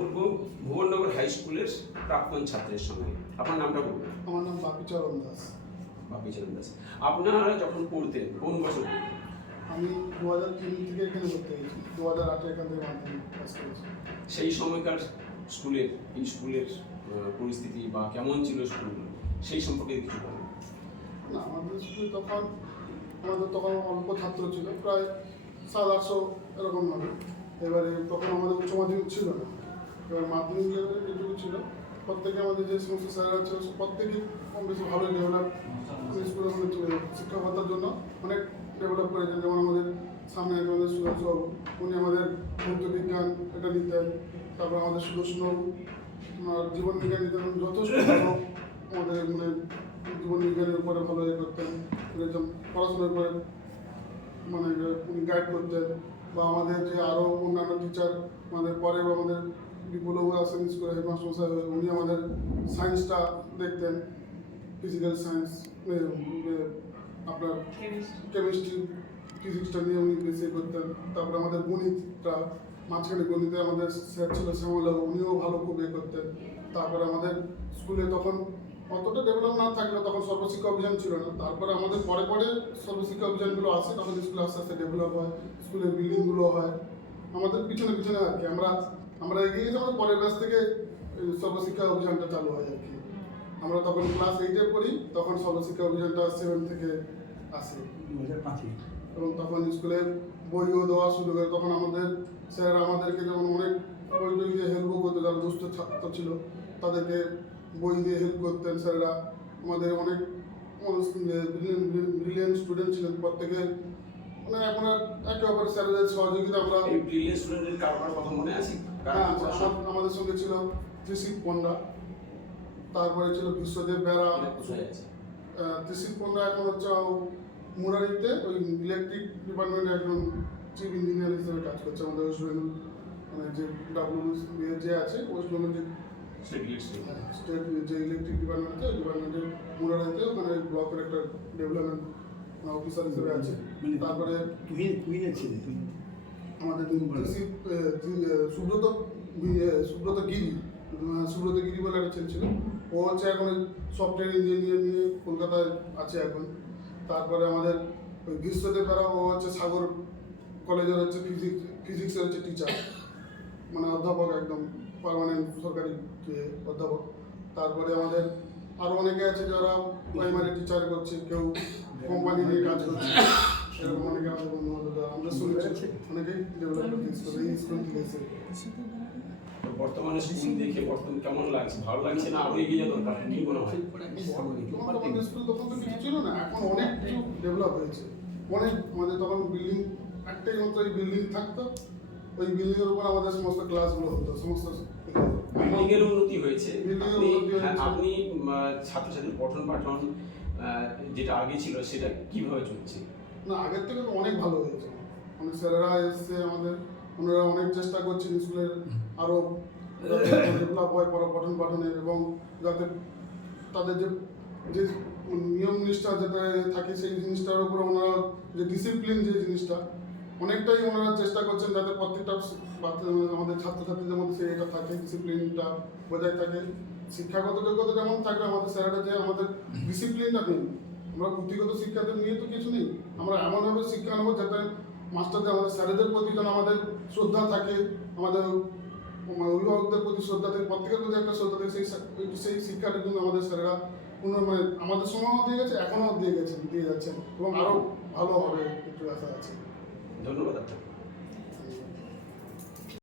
বলবো ভুবননগর হাই স্কুলের প্রাক্তন ছাত্রের সঙ্গে। আপনার নামটা বলবেন? আমার নাম বাপিচরণ দাস। বাপিচরণ দাস। আপনারা যখন পড়তেন কোন বছর? আমি 2003 থেকে এখানে ভর্তি হয়েছি, 2008 এখান থেকে মাধ্যমিক পাস করেছি। সেই সময়কার স্কুলের পরিস্থিতি বা কেমন ছিল স্কুলগুলো, সেই সম্পর্কে কিছু বলুন। না, আমাদের স্কুলে তখন অল্প ছাত্র ছিল, প্রায় 700-800 এরকম হবে। এবারে তখন আমাদের উচ্চ মাধ্যমিক ছিল না, এবার মাধ্যমিক লেভেলে যেটুকু ছিল প্রত্যেকে আমাদের যে সমস্ত স্যাররা ছিল প্রত্যেকেই কম বেশি ভালোই ডেভেলপ স্কুলে শিক্ষকতার জন্য অনেক ডেভেলপ করেছেন। যেমন আমাদের সামনে আমাদের সুভাষবাবু, উনি আমাদের ভৌত বিজ্ঞান এটা নিতেন, তারপর আমাদের সুদর্শনবাবু জীবন বিজ্ঞান নিতেন, যথেষ্ট ভালো আমাদের মানে জীবন বিজ্ঞানের উপরে ভালো করতেন, পড়াশোনার উপরে মানে উনি গাইড করতেন। বা আমাদের যে আরও অন্যান্য টিচার আমাদের পরে বা আমাদের বিপুলবাবু আসেন স্কুলে হেডমাস্টার মশাই, উনি আমাদের সায়েন্সটা দেখতেন, ফিজিক্যাল সায়েন্স, আপনার কেমিস্ট্রি ফিজিক্সটা নিয়ে উনি বেশি করতেন। তারপরে আমাদের গণিতটা, মাঝখানে গণিতে আমাদের স্যার ছিল শ্যামলবাবু, উনিও ভালো খুব করতেন। তারপরে আমাদের স্কুলে তখন অতটা ডেভেলপ না থাকলেও তখন সর্বশিক্ষা অভিযান ছিল না, তারপরে আমাদের পরে সর্বশিক্ষা অভিযানগুলো আসে, তখন স্কুলে আস্তে আস্তে ডেভেলপ হয়, স্কুলের বিল্ডিংগুলো হয় আমাদের পিছনে আর কি। আমরা এগিয়ে গেছি, আমাদের পরের ব্যাচ থেকে সর্বশিক্ষা অভিযানটা চালু হয় আর কি। আমরা তখন ক্লাস 8-এ পড়ি, তখন সর্বশিক্ষা অভিযানটা 7 থেকে আসে, 2005-এ। এবং তখন স্কুলে বইও দেওয়া শুরু করে। তখন আমাদের স্যার আমাদেরকে যেমন অনেক বই টই দিয়ে হেল্পও করতো, যারা দুস্থ ছাত্র ছিল তাদেরকে বই দিয়ে হেল্প করতেন স্যাররা। আমাদের অনেক ব্রিলিয়েন্ট স্টুডেন্ট ছিলেন প্রত্যেকে, মানে এখন একে অপরের স্যারদের সহযোগিতা আমরা। এই ব্রিলিয়েন্ট স্টুডেন্টের কারোর কথা মনে আছে? হ্যাঁ, আমাদের সঙ্গে ছিল ত্রিশিক পণ্ডা, তারপরে ছিল বিশ্বদেব বেরা। কোথায় আছে? ত্রিশিক পণ্ডা এখন হচ্ছে মুরারিতে ওই ইলেকট্রিক ডিপার্টমেন্টে একজন চিফ ইঞ্জিনিয়ার হিসেবে কাজ করছে আমাদের ওয়েস্ট বেঙ্গল, মানে যে ডাব্লিউ যে আছে ওয়েস্ট বেঙ্গল যে স্টেট যে ইলেকট্রিক ডিপার্টমেন্ট আছে, ওই ডিপার্টমেন্টের মুরারিতে ওখানে ব্লকের একটা ডেভেলপমেন্ট অফিসার হিসেবে আছে। তারপরে আমাদের সুব্রত গিরি বলে একটা ছেলে ছিল, ও হচ্ছে এখন সফটওয়্যার ইঞ্জিনিয়ার নিয়ে কলকাতায় আছে এখন। তারপরে আমাদের ওই গ্রীষ্মদেব বেরা, ও হচ্ছে সাগর কলেজের হচ্ছে ফিজিক্সের হচ্ছে টিচার, মানে অধ্যাপক, একদম পার্মানেন্ট সরকারি অধ্যাপক। তারপরে আমাদের আরও অনেকে আছে যারা প্রাইমারি টিচার করছে, কেউ কোম্পানি নিয়ে কাজ করছে, এরকম অনেকে আমাদের বন্ধু বান্ধব আমরা শুনেছি, অনেকেই ডেভেলপ করছে এই স্কুল থেকে এসে। বর্তমানে স্কুল দেখে বর্তমানে কেমন লাগছে? ভালো লাগছে না আরো এগিয়ে যাওয়া দরকার? কি মনে হয়? আমাদের স্কুল তখন তো কিছু ছিল না, এখন অনেক কিছু ডেভেলপ হয়েছে অনেক। আমাদের তখন বিল্ডিং একটাই মাত্র বিল্ডিং থাকতো, ওই বিল্ডিং এর উপর আমাদের সমস্ত ক্লাসগুলো হতো, সমস্ত বিল্ডিং এর উন্নতি হয়েছে। হ্যাঁ, আপনি ছাত্রছাত্রীর পঠন পাঠন যেটা আগে ছিল সেটা কিভাবে চলছে? না, আগের থেকে তো অনেক ভালো হয়েছে। অনেক স্যারেরা এসছে আমাদের, ওনারা অনেক চেষ্টা করছেন স্কুলের আরও ডেভেলপ হয় পঠন পাঠনে, এবং যাতে তাদের যে নিয়ম নিষ্ঠা যেটা থাকে সেই জিনিসটার উপর ওনারা যে ডিসিপ্লিন যে জিনিসটা অনেকটাই ওনারা চেষ্টা করছেন, যাতে প্রত্যেকটা আমাদের ছাত্রছাত্রীদের মধ্যে এটা থাকে, ডিসিপ্লিনটা বজায় থাকে। শিক্ষাগত যোগ্যতা যেমন থাকবে, আমাদের স্যারেরা যে আমাদের ডিসিপ্লিনটা নেই, আমরা পুঁথিগত শিক্ষাতে নিয়ে তো কিছু নেই, আমরা এমনভাবে শিক্ষা নেবো যাতে মাস্টারদের, আমাদের স্যারেদের প্রতি যেন আমাদের শ্রদ্ধা থাকে, আমাদের অভিভাবকদের প্রতি শ্রদ্ধা থাকে, প্রত্যেকের প্রতি একটা শ্রদ্ধা থাকে। সেই শিক্ষাটার জন্য আমাদের স্যারেরা মানে আমাদের সময়ও দিয়ে গেছে, এখনও দিয়ে যাচ্ছেন, এবং আরও ভালো হবে একটু আশা আছে। ধন্যবাদ আপনাকে।